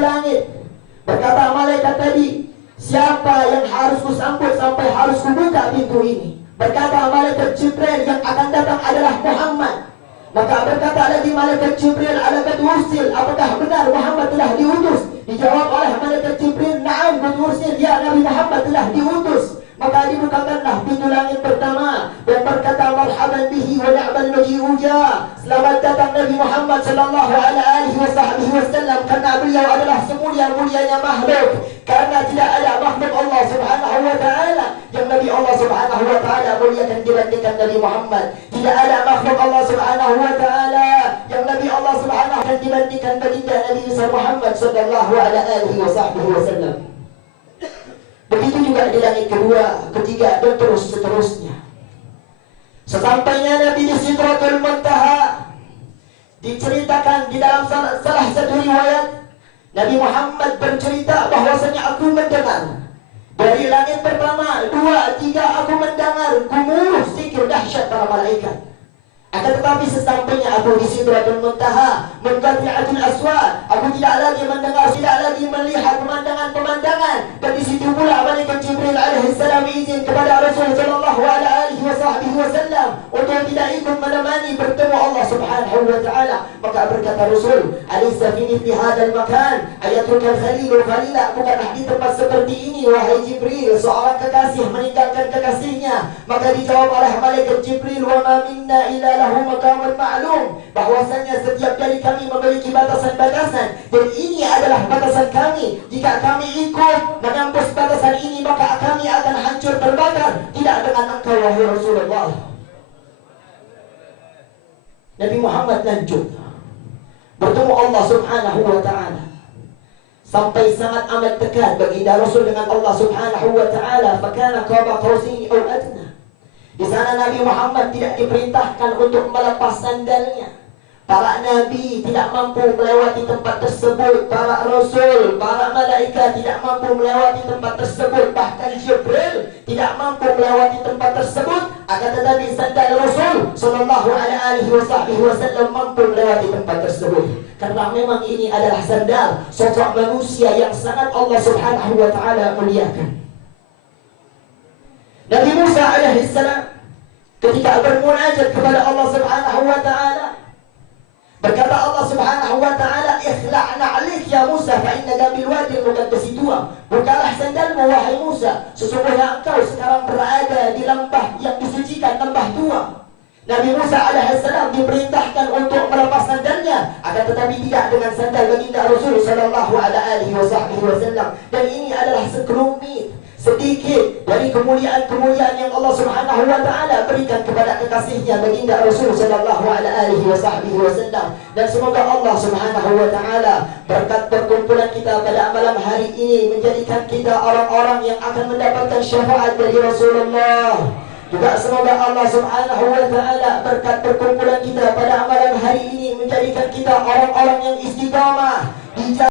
langit. Berkata malaikat tadi, siapa yang harus kusambut sampai harus kubuka pintu ini? Berkata malaikat Jibril, yang akan datang adalah Muhammad. Maka berkata lagi malaikat Jibril, alaqad ursil, apakah benar Muhammad telah diutus? Dijawab oleh malaikat Jibril, na'am qad ursil, ya Nabi Muhammad telah diutus. Maka dibukakanlah pintu langit pertama dan berkata marhaban bihi wa ni'mal maji'u ja. Selamat datang Nabi Muhammad sallallahu alaihi wasallam, karena beliau adalah semulia-mulianya makhluk. Karena tidak ada makhluk Allah Subhanahu wa taala yang Nabi Allah Subhanahu wa taala muliakan dibandingkan Nabi Muhammad. Tidak ada makhluk Allah Subhanahu wa taala yang Nabi Allah Subhanahu wa taala dibandingkan baginda Nabi Muhammad sallallahu alaihi wasallam. Begitu juga di langit kedua, ketiga, dan terus seterusnya. Sesampainya Nabi di Sidratul Muntaha, diceritakan di dalam salah satu riwayat, Nabi Muhammad bercerita bahwasanya aku mendengar dari langit pertama, dua, tiga, aku mendengar gemuruh zikir dahsyat para malaikat. Akan tetapi sesampainya aku di Sidratul Muntaha, munqati'atul aswat, aku tidak lagi mendengar, tidak lagi melihat pemandangan-pemandangan. Dan di situ pula malaikat Jibril alaihi salam izin kepada Rasul sallallahu alaihi wasallam untuk tidak ikut menemani bertemu Allah Subhanahu wa taala. Maka berkata Rasul, "Alaysa fi mithli hadzal makan ayatul khalil khalila?" Bukanlah di tempat seperti ini wahai Jibril seorang kekasih meninggalkan kekasihnya? Maka dijawab oleh malaikat Jibril, "Wa ma minna illa lahu maqamun ma'lum," bahwasanya setiap dari kami memiliki batasan-batasan, dan ini adalah batasan kami. Jika kami ikut menembus batasan ini, maka kami akan hancur terbakar. Tidak dengan engkau wahai Rasulullah. Nabi Muhammad lanjut bertemu Allah Subhanahu wa taala sampai sangat amat dekat baginda Rasul dengan Allah Subhanahu wa taala. Fakana qaba qausaini aw adna. Di sana Nabi Muhammad tidak diperintahkan untuk melepas sandalnya. Para nabi tidak mampu melewati tempat tersebut. Para rasul, para malaikat tidak mampu melewati tempat tersebut. Bahkan Jibril tidak mampu melewati tempat tersebut. Akan tetapi sandal Rasul sallallahu alaihi wasallam mampu melewati tempat tersebut. Karena memang ini adalah sandal sosok manusia yang sangat Allah Subhanahu wa taala muliakan. Nabi Musa alaihi salam ketika bermunajat kepada Allah Subhanahu wa taala, berkata Allah Subhanahu wa taala, "Ikhla'na 'alaik ya Musa fa innaka bil wadi al-muqaddas tuwa." Bukalah sandalmu wahai Musa, sesungguhnya engkau sekarang berada di lembah yang disucikan, lembah tua. Nabi Musa alaihissalam diperintahkan untuk melepas sandalnya, akan tetapi tidak dengan sandal baginda Rasul sallallahu alaihi wasallam. Dan ini adalah sekelumit, sedikit dari kemuliaan-kemuliaan yang Allah Subhanahu wa taala berikan kepada kekasihnya baginda Rasul sallallahu alaihi wasallam. Dan semoga Allah Subhanahu wa taala berkat perkumpulan kita pada malam hari ini menjadikan kita orang-orang yang akan mendapatkan syafaat dari Rasulullah. Juga semoga Allah Subhanahu wa taala berkat perkumpulan kita pada malam hari ini menjadikan kita orang-orang yang istiqamah